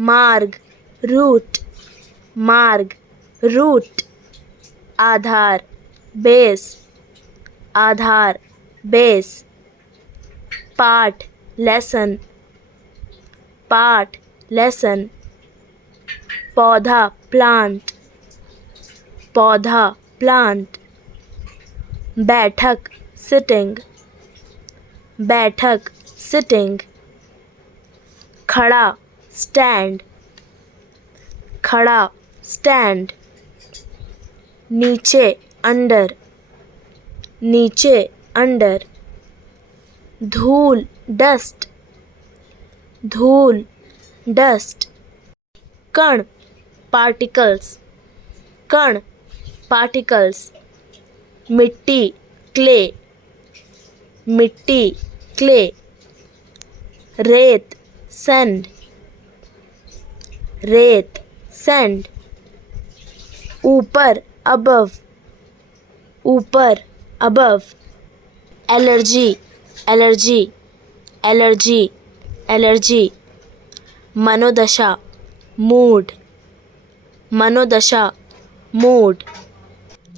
मार्ग, रूट, मार्ग, रूट। आधार, बेस, आधार, बेस। पाठ, लेसन, पाठ, लेसन। पौधा, प्लांट, पौधा, प्लांट। बैठक, सिटिंग, बैठक, सिटिंग। खड़ा, स्टैंड, खड़ा, स्टैंड। नीचे, अंडर, नीचे, अंडर। धूल, डस्ट, धूल, डस्ट। कण, पार्टिकल्स, कण, पार्टिकल्स। मिट्टी, क्ले, मिट्टी, क्ले। रेत, सैंड, रेत, सैंड। ऊपर, अबव, ऊपर, above. Allergy, allergy, allergy, allergy. मनोदशा, मूड, मनोदशा, मूड।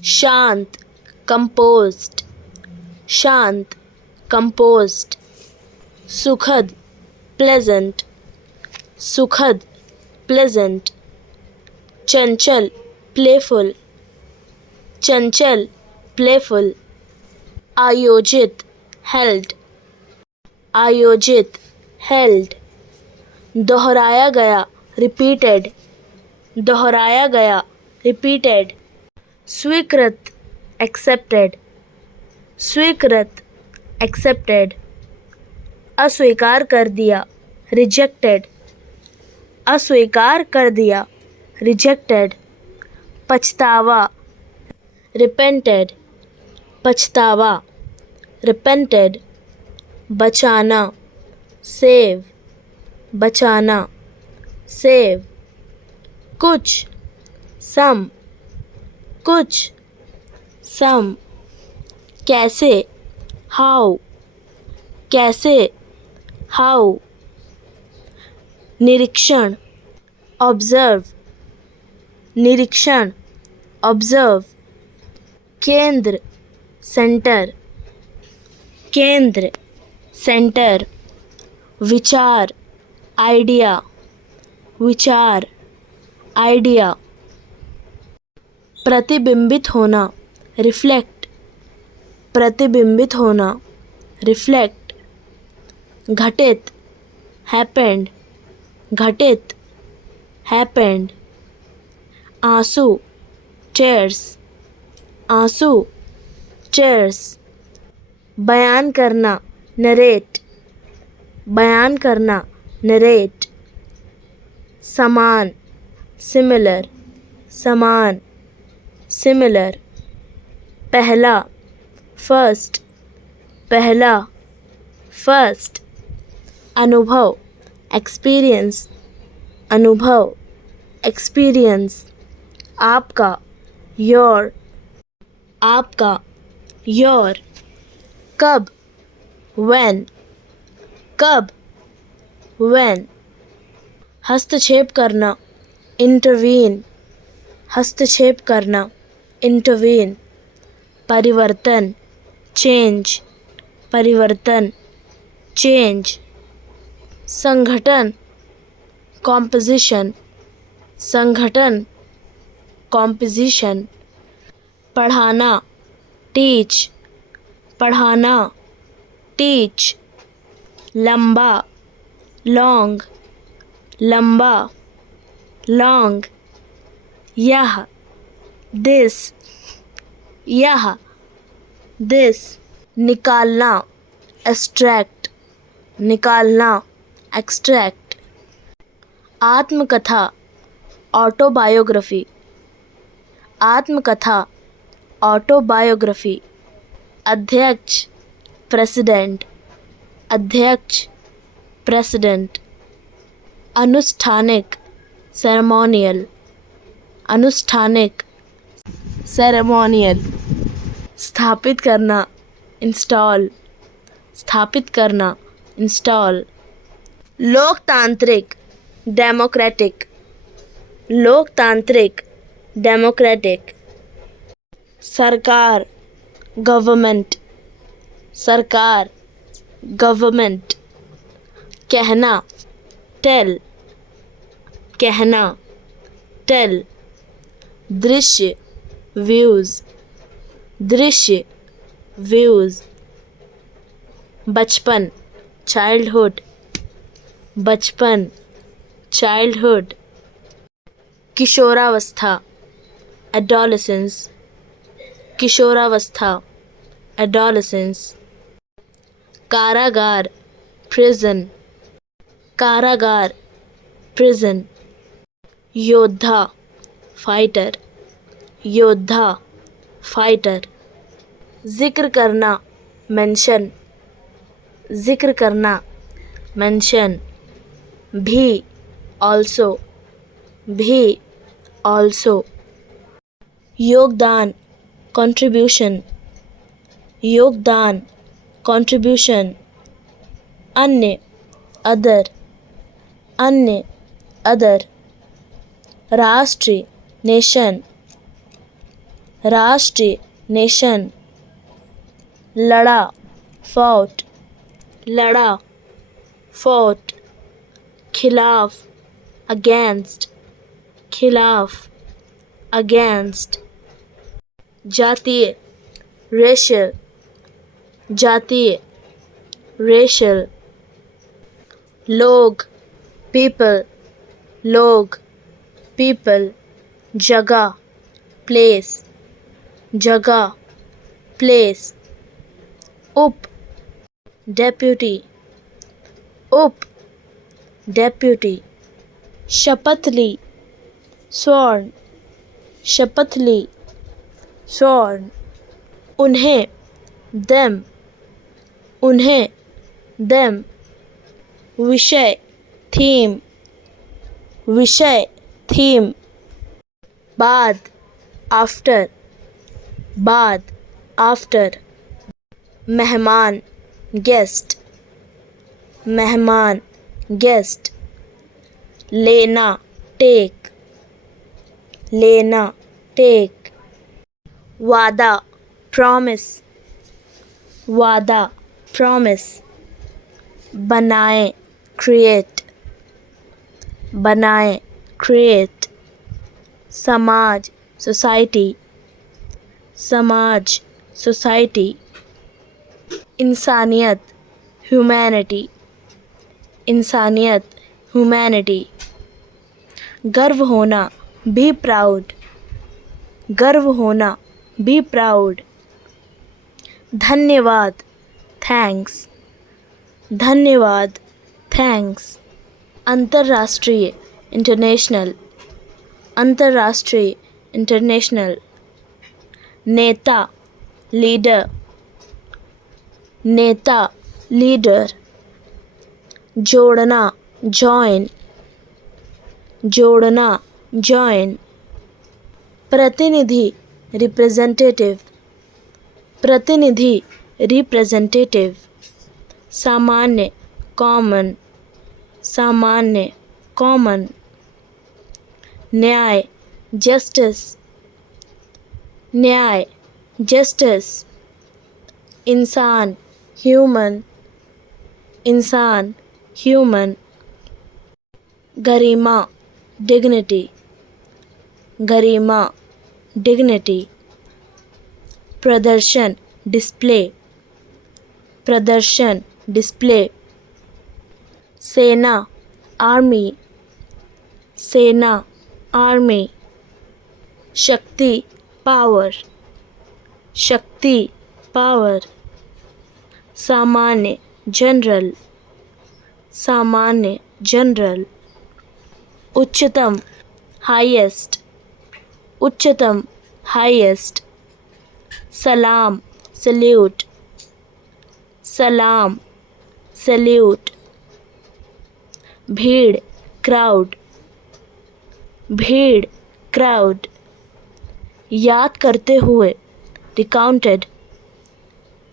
शांत, कंपोस्ट, शांत, कंपोस्ट। सुखद, प्लेजेंट, सुखद, प्लेजेंट। चंचल, प्लेफुल, चंचल, प्लेफुल। आयोजित, हेल्ड, आयोजित, हेल्ड। दोहराया गया, रिपीटेड, दोहराया गया, रिपीटेड। स्वीकृत, एक्सेप्टेड, स्वीकृत, एक्सेप्टेड। अस्वीकार कर दिया, रिजेक्टेड, अस्वीकार कर दिया, रिजेक्टेड। पछतावा, रिपेंटेड, पछतावा, रिपेंटेड। बचाना, सेव, बचाना, सेव। कुछ, सम, कुछ, सम। कैसे, हाउ, कैसे, हाउ। निरीक्षण, ऑब्जर्व, निरीक्षण, ऑब्जर्व। केंद्र, सेंटर, केंद्र, सेंटर। विचार, आइडिया, विचार, आइडिया। प्रतिबिंबित होना, रिफ्लेक्ट, प्रतिबिंबित होना, रिफ्लेक्ट। घटित, हैपेंड, घटित, हैपेंड। आंसू, टीयर्स, आंसू, टीयर्स। बयान करना, नरेट, बयान करना, नरेट। समान, सिमिलर, समान, सिमिलर। पहला, फर्स्ट, पहला, फर्स्ट। अनुभव, एक्सपीरियंस, अनुभव, एक्सपीरियंस। आपका, योर, आपका, योर। कब, व्हेन, कब, व्हेन। हस्तक्षेप करना, इंटरवीन, हस्तक्षेप करना, इंटरवीन। परिवर्तन, चेंज, परिवर्तन, चेंज। संगठन, कॉम्पोजिशन, संगठन, कॉम्पोजिशन। पढ़ाना, टीच, पढ़ाना, टीच। लंबा, लॉन्ग, लंबा, लॉन्ग। यह, दिस, यह, दिस। निकालना, एक्सट्रैक्ट, निकालना, एक्सट्रैक्ट। आत्मकथा, ऑटोबायोग्राफी, आत्मकथा, ऑटोबायोग्राफी। अध्यक्ष, प्रेसिडेंट, अध्यक्ष, प्रेसिडेंट। अनुष्ठानिक, सेरेमोनियल, अनुष्ठानिक, सेरेमोनियल। स्थापित करना, इंस्टॉल, स्थापित करना, इंस्टॉल। लोकतांत्रिक, डेमोक्रेटिक, लोकतांत्रिक, डेमोक्रेटिक। सरकार, गवर्नमेंट, सरकार, गवर्नमेंट। कहना, टेल, कहना, टेल। दृश्य, व्यूज, दृश्य, व्यूज। बचपन, चाइल्डहुड, बचपन, चाइल्डहुड। किशोरावस्था, एडोलेसेंस, किशोरावस्था, एडोलेसेंस। कारागार, प्रिजन, कारागार, प्रिजन। योद्धा, फाइटर, योद्धा, फाइटर। जिक्र करना, मेंशन, जिक्र करना, मेंशन। भी, ऑल्सो, भी, ऑल्सो। योगदान, कंट्रीब्यूशन, योगदान, कंट्रीब्यूशन। अन्य, अदर, अन्य, अदर। राष्ट्रीय, नेशन, राष्ट्रीय, नेशन। लड़ा, फौट, लड़ा, फौट। खिलाफ, अगेंस्ट, खिलाफ, अगेंस्ट। जातीय, रेशियल, जातीय, रेशियल। लोग, पीपल, लोग, पीपल। जगह, प्लेस, जगह, प्लेस। उप, डेप्यूटी, उप, डेप्यूटी। शपथ ली, स्वर्ण, शपथ ली, स्वर्ण। उन्हें, देम, उन्हें, देम। विषय, थीम, विषय, थीम। बाद, आफ्टर, बाद, आफ्टर। मेहमान, गेस्ट, मेहमान, गेस्ट। लेना, टेक, लेना, टेक। वादा, प्रॉमिस, वादा, प्रॉमिस। बनाए, क्रिएट, बनाए, क्रिएट। समाज, सोसाइटी, समाज, सोसाइटी। इंसानियत, ह्यूमैनिटी, इंसानियत, ह्यूमैनिटी। गर्व होना, बी प्राउड, गर्व होना, बी प्राउड। धन्यवाद, थैंक्स, धन्यवाद, थैंक्स। अंतर्राष्ट्रीय, इंटरनेशनल, अंतर्राष्ट्रीय, इंटरनेशनल। नेता, लीडर, नेता, लीडर। जोड़ना, जॉइन, जोड़ना, जॉइन। प्रतिनिधि, रिप्रेजेंटेटिव, प्रतिनिधि, रिप्रेजेंटेटिव। सामान्य, कॉमन, सामान्य, कॉमन। न्याय, जस्टिस, न्याय, जस्टिस। इंसान, ह्यूमन, इंसान, ह्यूमन। गरिमा, डिग्निटी, गरिमा, डिग्निटी। प्रदर्शन, डिस्प्ले, प्रदर्शन, डिस्प्ले। सेना, आर्मी, सेना, आर्मी। शक्ति, पावर, शक्ति, पावर। सामान्य, जनरल, सामान्य, जनरल। उच्चतम, हाईएस्ट, उच्चतम, हाईएस्ट। सलाम, सल्यूट, सलाम, सल्यूट। भीड़, क्राउड, भीड़, क्राउड। याद करते हुए, रिकाउंटेड,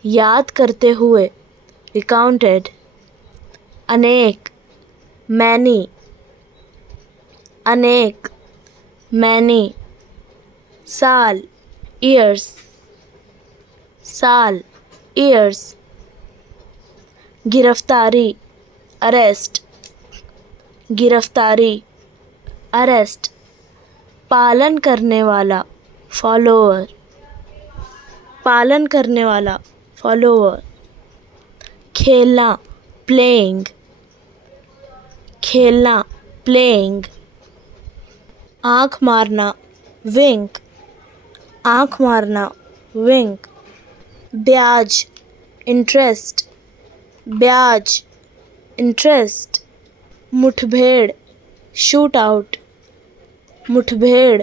याद करते हुए, रिकाउंटेड। अनेक, मैनी, अनेक, मैनी, साल, ईयर्स, साल, ईयर्स, गिरफ्तारी, अरेस्ट, गिरफ्तारी, अरेस्ट, पालन करने वाला, फॉलोअर, पालन करने वाला, फॉलोअर, खेलना, प्लेइंग, खेलना, प्लेइंग, आँख मारना, विंक, आँख मारना, विंक, ब्याज, इंटरेस्ट, ब्याज, इंटरेस्ट, मुठभेड़, शूट आउट, मुठभेड़,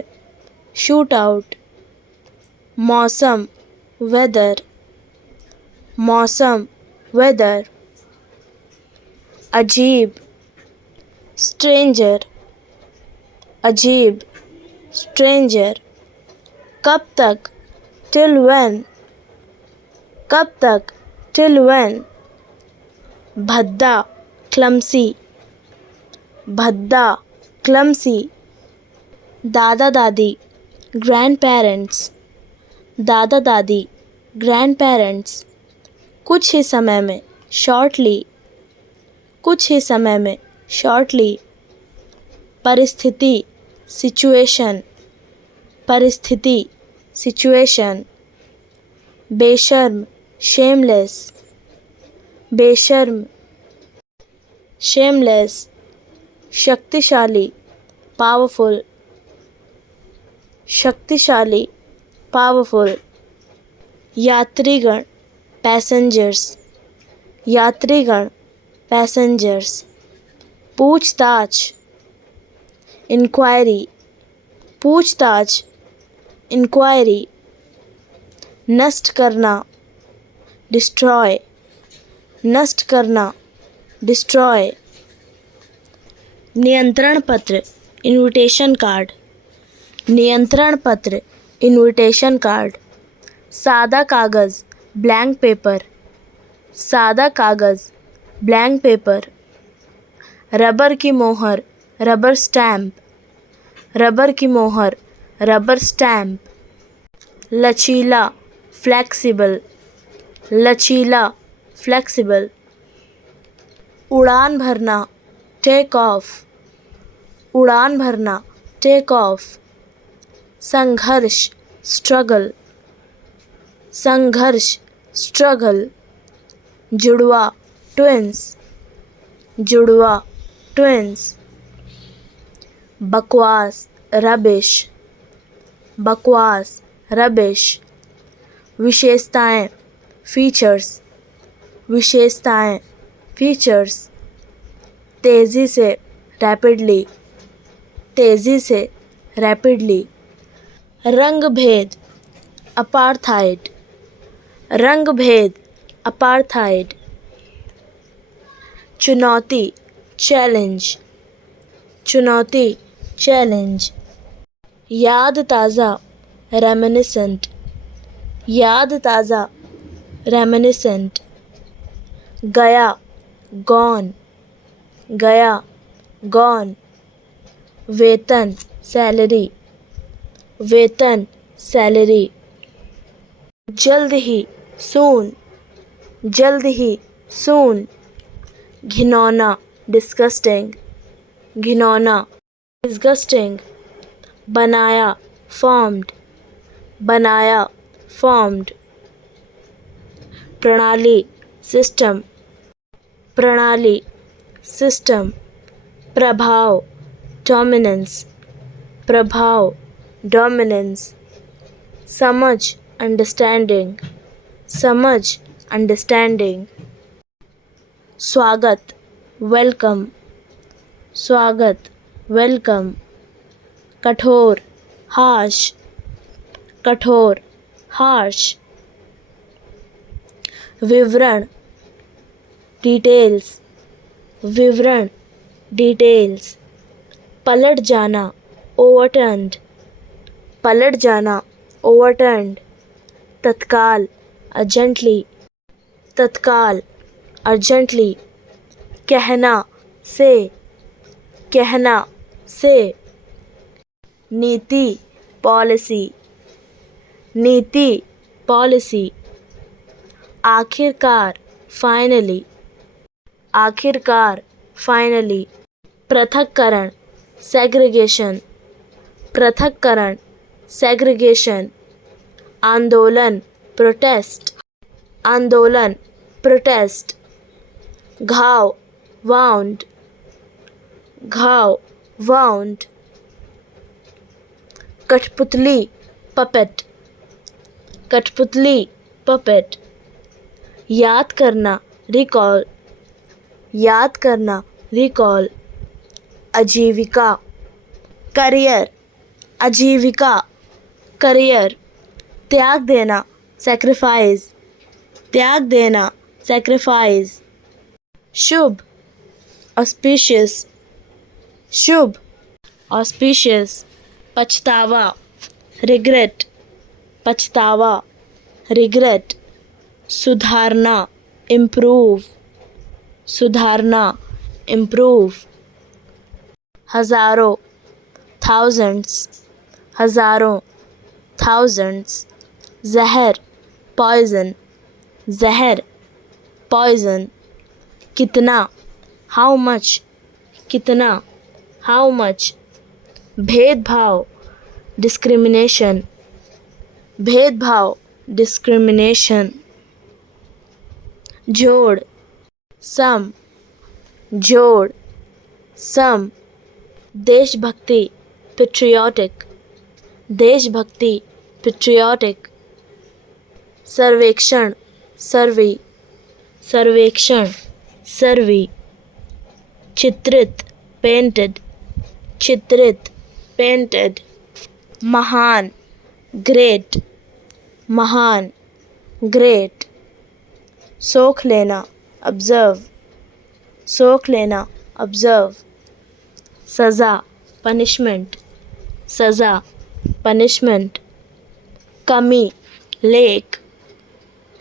शूट आउट, मौसम, वेदर, मौसम, वेदर, अजीब, स्ट्रेंजर, अजीब, स्ट्रेंजर, कब तक, टिल व्हेन, कब तक, टिल व्हेन, भद्दा, क्लमसी, भद्दा, क्लमसी, दादा दादी, ग्रैंड पेरेंट्स, दादा दादी, ग्रैंड पेरेंट्स, कुछ ही समय में, शॉर्टली, कुछ ही समय में, शॉर्टली, परिस्थिति, सिचुएशन, परिस्थिति, सिचुएशन, बेशर्म, शेमलेस, बेशर्म, शेमलेस, शक्तिशाली, पावरफुल, शक्तिशाली, पावरफुल, यात्रीगण, पैसेंजर्स, यात्रीगण, पैसेंजर्स, पूछताछ, इंक्वायरी, पूछताछ, इंक्वायरी, नष्ट करना, डिस्ट्रॉय, नष्ट करना, डिस्ट्रॉय, नियंत्रण पत्र, इनविटेशन कार्ड, नियंत्रण पत्र, इनविटेशन कार्ड, सादा कागज़, ब्लैंक पेपर, सादा कागज़, ब्लैंक पेपर, रबर की मोहर, रबर स्टैम्प, रबर की मोहर, रबर स्टैम्प, लचीला, फ्लेक्सिबल, लचीला, फ्लेक्सिबल, उड़ान भरना, टेक ऑफ, उड़ान भरना, टेक ऑफ, संघर्ष, स्ट्रगल, संघर्ष, स्ट्रगल, जुड़वा, ट्विंस, जुड़वा, ट्विंस, बकवास, रबिश, बकवास, रबिश, विशेषताएं, फीचर्स, विशेषताएं, फीचर्स, तेज़ी से, रैपिडली, तेज़ी से, रैपिडली, रंग भेद, अपार्थाइड, रंग भेद, अपार्थाइड, चुनौती, चैलेंज, चुनौती, चैलेंज, याद ताज़ा, रेमिनिसेंट, याद ताज़ा, रेमिनिसेंट, गया, गॉन, गया, गॉन, वेतन, सैलरी, वेतन, सैलरी, जल्द ही, सून, जल्द ही, सून, घिनौना, डिस्गस्टिंग, घिनौना, डिस्गस्टिंग, बनाया, फॉर्म्ड, बनाया, फॉर्म्ड, प्रणाली, सिस्टम, प्रणाली, सिस्टम, प्रभाव, डोमिनेंस, प्रभाव, डोमिनेंस, समझ, अंडरस्टैंडिंग, समझ, अंडरस्टैंडिंग, स्वागत, वेलकम, स्वागत, वेलकम, कठोर, हार्श, कठोर, हार्श, विवरण, डिटेल्स, विवरण, डिटेल्स, पलट जाना, ओवरटर्न्ड, पलट जाना, ओवरटर्न्ड, तत्काल, अर्जेंटली, तत्काल, अर्जेंटली, कहना, से, कहना, से, नीति पॉलिसी, नीति पॉलिसी। आखिरकार फाइनली, आखिरकार फाइनली। पृथक्करण सेग्रीगेशन, पृथक्करण सेग्रीगेशन। आंदोलन प्रोटेस्ट, आंदोलन प्रोटेस्ट। घाव वाउंड, घाव वाउंड। कठपुतली पपेट, कठपुतली पपेट। याद करना रिकॉल, याद करना रिकॉल। आजीविका करियर, आजीविका करियर। त्याग देना सेक्रीफाइस, त्याग देना सेक्रीफाइस। शुभ ऑस्पिशियस, शुभ ऑस्पिशियस। पछतावा रिग्रेट, पछतावा रिग्रेट। सुधारना इम्प्रूव, सुधारना इम्प्रूव। हज़ारों थाउजेंड्स, हज़ारों थाउजेंड्स। जहर पॉइजन, जहर पॉइजन। कितना हाउ मच, कितना हाउ मच। भेदभाव डिस्क्रिमिनेशन, भेदभाव डिस्क्रिमिनेशन। जोड़ सम, जोड़ सम। देशभक्ति पेट्रियाटिक, देशभक्ति पेट्रियाटिक। सर्वेक्षण सर्वे, सर्वेक्षण सर्वे। चित्रित पेंटेड, चित्रित पेंटेड। महान ग्रेट, महान ग्रेट। सोख लेना ऑब्जर्व, सोख लेना ऑब्जर्व। सज़ा पनिशमेंट, सज़ा पनिशमेंट। कमी लेक,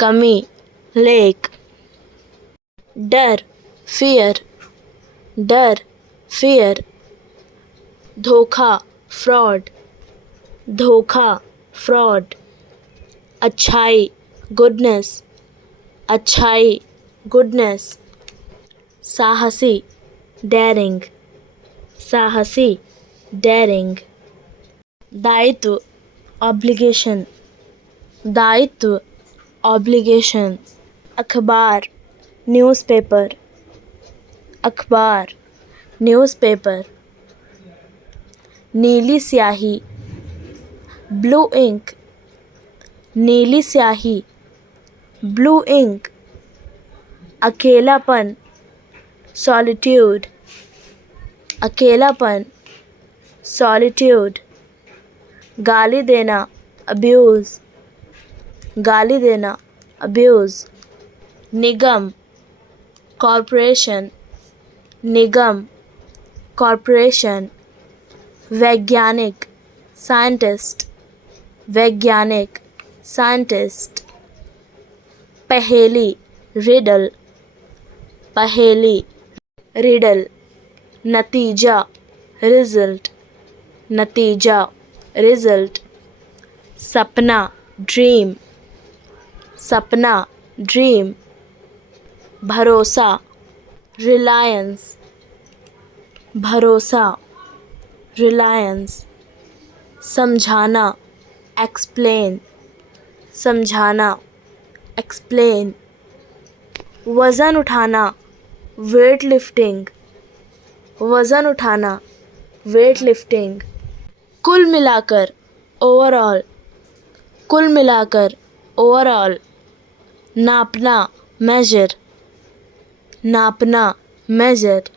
कमी लेक। डर फियर, डर फियर। धोखा फ्रॉड, धोखा फ्रॉड। अच्छाई गुडनेस, अच्छाई गुडनेस। साहसी डेयरिंग, साहसी डेयरिंग। दायित्व ऑब्लिगेशन, दायित्व ऑब्लिगेशन। अखबार न्यूज़पेपर, अखबार न्यूज़पेपर। नीली स्याही ब्लू इंक, नीली स्याही ब्लू इंक। अकेलापन सॉलिट्यूड, अकेलापन सॉलिट्यूड। गाली देना अब्यूज़, गाली देना अब्यूज़। निगम कॉरपोरेशन, निगम कॉरपोरेशन। वैज्ञानिक साइंटिस्ट, वैज्ञानिक साइंटिस्ट। पहेली रिडल, पहेली रिडल। नतीजा रिजल्ट, नतीजा रिजल्ट। सपना ड्रीम, सपना ड्रीम। भरोसा रिलायंस, भरोसा रिलायंस। समझाना एक्सप्लेन, समझाना एक्सप्लेन। वज़न उठाना वेट लिफ्टिंग, वज़न उठाना वेट लिफ्टिंग। कुल मिलाकर ओवरऑल, कुल मिलाकर ओवरऑल। नापना मेजर, नापना मेजर।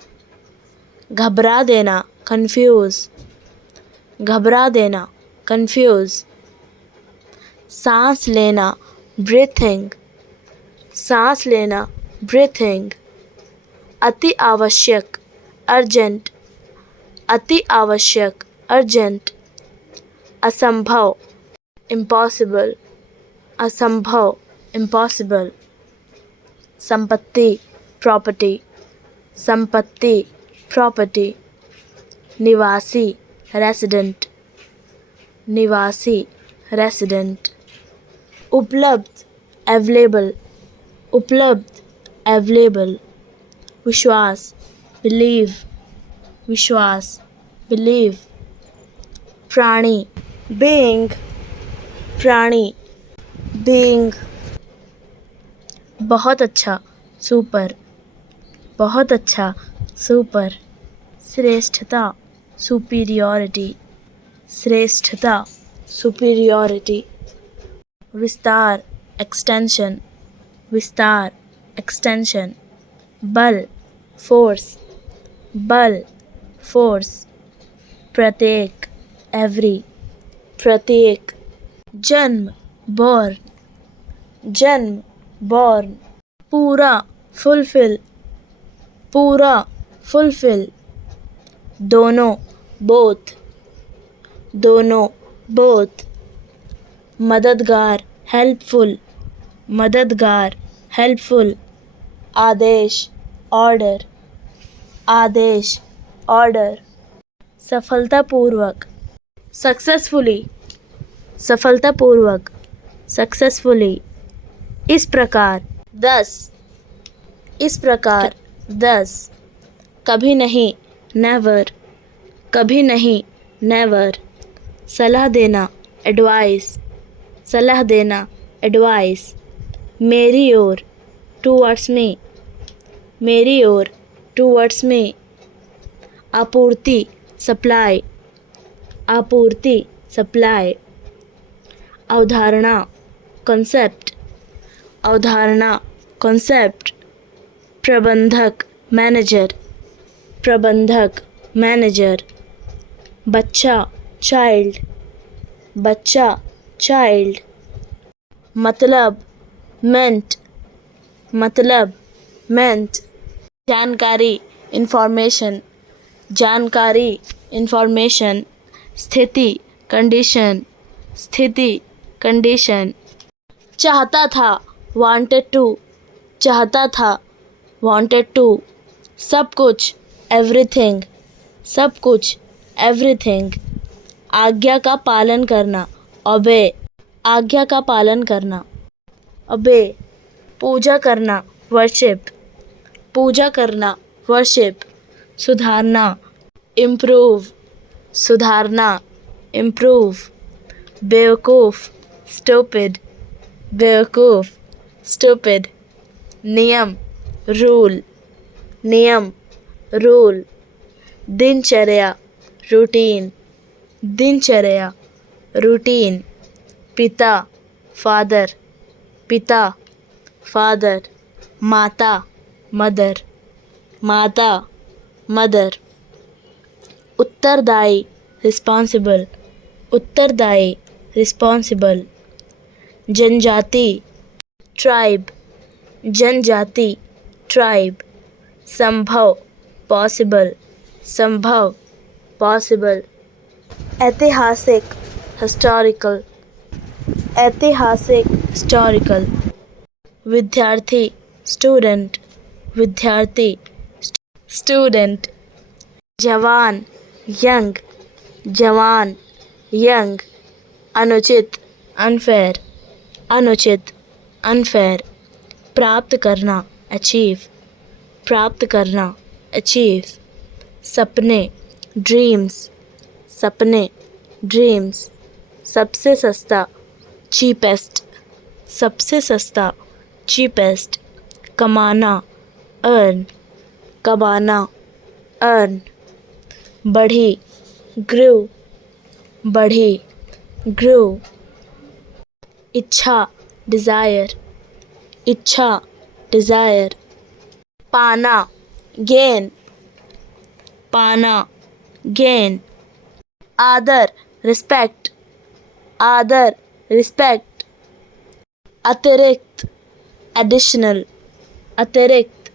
घबरा देना कंफ्यूज, घबरा देना कंफ्यूज। सांस लेना ब्रीथिंग, सांस लेना ब्रीथिंग। अति आवश्यक अर्जेंट, अति आवश्यक अर्जेंट। असंभव इम्पॉसिबल, असंभव इम्पॉसिबल। संपत्ति प्रॉपर्टी, संपत्ति प्रॉपर्टी। निवासी रेसिडेंट, निवासी रेसिडेंट. उपलब्ध अवेलेबल, उपलब्ध अवेलेबल. विश्वास बिलीव, विश्वास बिलीव. प्राणी बीइंग, प्राणी बीइंग. बहुत अच्छा सुपर, बहुत अच्छा सुपर. श्रेष्ठता सुपीरियॉरिटी, श्रेष्ठता सुपीरियॉरिटी. विस्तार एक्सटेंशन, विस्तार एक्सटेंशन. बल फोर्स, बल फोर्स. प्रत्येक एवरी, प्रत्येक. जन्म बॉर्न, जन्म बॉर्न. पूरा फुलफिल, पूरा फुलफिल. दोनों बोथ, दोनों बोथ. मददगार हेल्पफुल, मददगार हेल्पफुल. आदेश ऑर्डर, आदेश ऑर्डर. सफलतापूर्वक सक्सेसफुली, सफलतापूर्वक सक्सेसफुली. इस प्रकार 10, इस प्रकार 10. कभी नहीं नेवर, कभी नहीं नेवर. सलाह देना एडवाइस, सलाह देना एडवाइस. मेरी ओर टूवर्ड्स मी, मेरी ओर टूवर्ड्स मी. आपूर्ति सप्लाई, आपूर्ति सप्लाई. अवधारणा कॉन्सेप्ट, अवधारणा कॉन्सेप्ट. प्रबंधक मैनेजर, प्रबंधक मैनेजर. बच्चा चाइल्ड, बच्चा चाइल्ड. मतलब मेंट, मतलब मेंट. जानकारी इंफॉर्मेशन, जानकारी इंफॉर्मेशन. स्थिति कंडीशन, स्थिति कंडीशन. चाहता था वांटेड टू, चाहता था वांटेड टू. सब कुछ एवरीथिंग, सब कुछ एवरीथिंग. आज्ञा का पालन करना ओबे, आज्ञा का पालन करना ओबे. पूजा करना वर्शिप, पूजा करना वर्शिप. सुधारना इम्प्रूव, सुधारना इम्प्रूव. बेवकूफ़ स्टूपिड, बेवकूफ़ स्टूपिड. नियम रूल, नियम रूल. दिनचर्या रूटीन, दिनचर्या रूटीन. पिता फादर, पिता फादर. माता मदर, माता मदर. उत्तरदायी रिस्पॉन्सिबल, उत्तरदायी रिस्पॉन्सिबल. जनजाति ट्राइब, जनजाति ट्राइब. संभव पॉसिबल, संभव पॉसिबल. ऐतिहासिक हिस्टोरिकल, ऐतिहासिक हिस्टोरिकल. विद्यार्थी स्टूडेंट, विद्यार्थी स्टूडेंट. जवान यंग, जवान यंग. अनुचित अनफेयर, अनुचित अनफेयर. प्राप्त करना अचीव, प्राप्त करना अचीव. सपने ड्रीम्स, सपने ड्रीम्स. सबसे सस्ता चीपेस्ट, सबसे सस्ता चीपेस्ट. कमाना अर्न, कमाना अर्न. बढ़ी ग्रू, बढ़ी ग्रू. इच्छा डिज़ायर, इच्छा डिज़ायर. पाना गेन, पाना गेन. आदर रिस्पेक्ट, आदर रिस्पेक्ट. अतिरिक्त एडिशनल, अतिरिक्त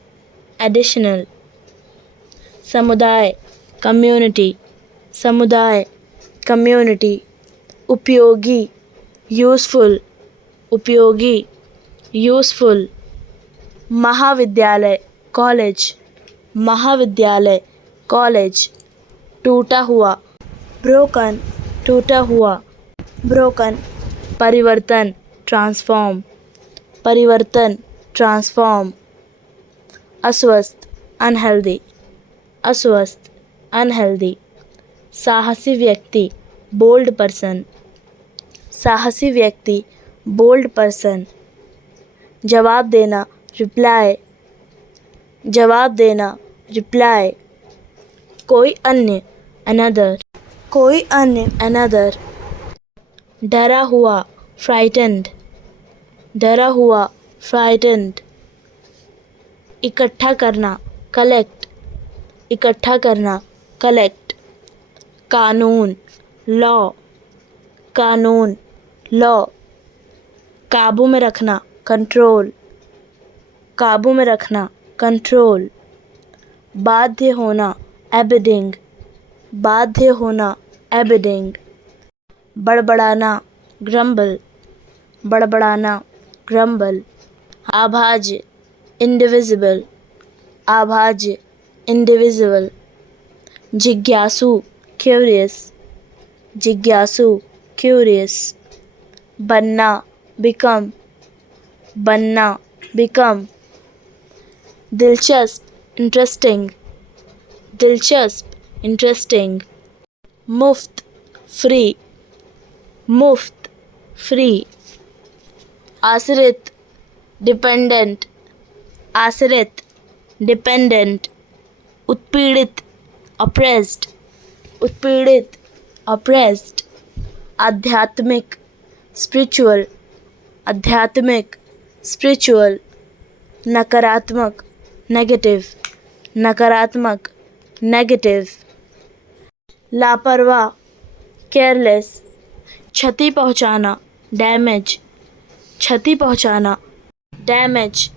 एडिशनल. समुदाय कम्युनिटी, समुदाय कम्युनिटी. उपयोगी यूज़फुल, उपयोगी यूज़फुल. महाविद्यालय कॉलेज, महाविद्यालय कॉलेज. टूटा हुआ ब्रोकन, टूटा हुआ broken, परिवर्तन, transform, परिवर्तन, transform, अस्वस्थ, unhealthy, अस्वस्थ, unhealthy, साहसी व्यक्ति, bold person, साहसी व्यक्ति, bold person, जवाब देना, reply, जवाब देना, reply, कोई अन्य, another, कोई अन्य, another, डरा हुआ, frightened, डरा हुआ, frightened, इकट्ठा करना, collect, इकट्ठा करना, collect, कानून, law, कानून, law, काबू में रखना, control, काबू में रखना, control, बाध्य होना, abiding, बाध्य होना, abiding, बड़बड़ाना, grumble, बड़बड़ाना, grumble, अभाज्य, indivisible, अभाज्य, indivisible, जिज्ञासु, curious, जिज्ञासु, curious, बनना, become, बनना, become, दिलचस्प, interesting, दिलचस्प, interesting, मुफ्त, free, मुफ्त, free, आश्रित, dependent, आश्रित, dependent, उत्पीड़ित, oppressed, उत्पीड़ित, oppressed, आध्यात्मिक, spiritual, आध्यात्मिक, spiritual, नकारात्मक, negative, नकारात्मक, negative, लापरवाह, careless, क्षति पहुंचाना, damage, क्षति पहुंचाना, damage,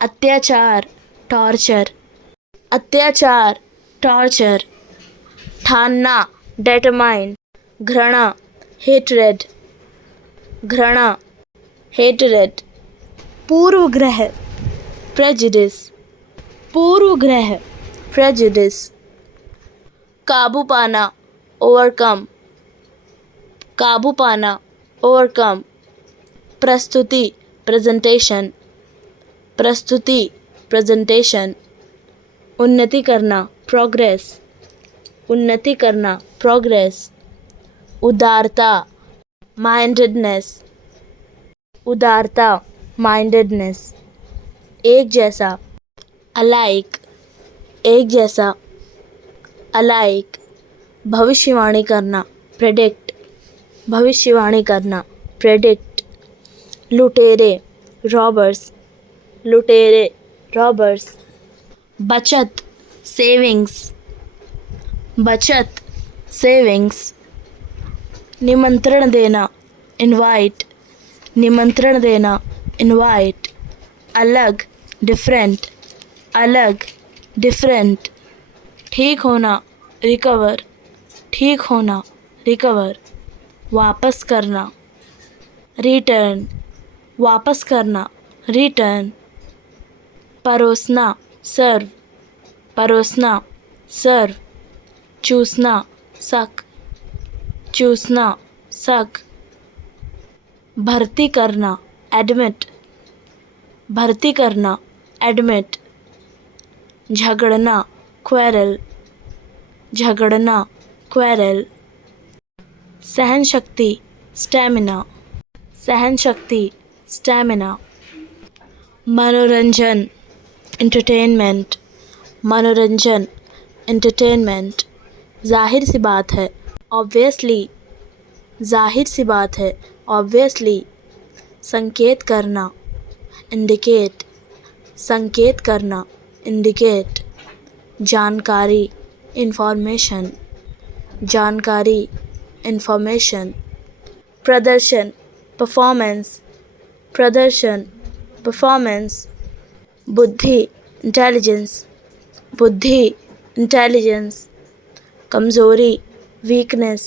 अत्याचार, torture, अत्याचार, torture, ठानना, determine, घृणा, hatred, घृणा, hatred, पूर्वग्रह, prejudice, पूर्वग्रह, prejudice, काबू पाना, overcome, काबू पाना, overcome, प्रस्तुति, presentation, प्रस्तुति, presentation, उन्नति करना, progress, उन्नति करना, progress, उदारता, mindedness, उदारता, mindedness, एक जैसा, alike, एक जैसा, alike, भविष्यवाणी करना, predict, भविष्यवाणी करना, predict, लुटेरे, robbers, लुटेरे, robbers, बचत, savings, बचत, savings, निमंत्रण देना, invite, निमंत्रण देना, invite, अलग, different, अलग, different, ठीक होना, recover, ठीक होना, recover, वापस करना, return, वापस करना, return, परोसना, serve, परोसना, serve, चूसना, suck, चूसना, suck, भर्ती करना, admit, भर्ती करना, admit, झगड़ना, quarrel, झगड़ना, quarrel, सहन शक्ति, stamina, सहन शक्ति, stamina, मनोरंजन, entertainment, मनोरंजन, entertainment, जाहिर सी बात है, obviously, जाहिर सी बात है, obviously, संकेत करना, indicate, संकेत करना, indicate, जानकारी, information, जानकारी, information, प्रदर्शन, performance, प्रदर्शन, performance, बुद्धि, intelligence, बुद्धि, intelligence, कमज़ोरी, weakness,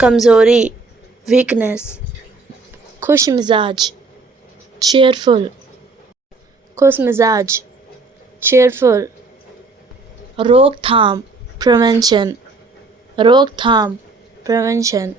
कमज़ोरी, weakness, खुश मिजाज, cheerful, खुश मिजाज, cheerful, रोकथाम, prevention, रोकथाम, prevention,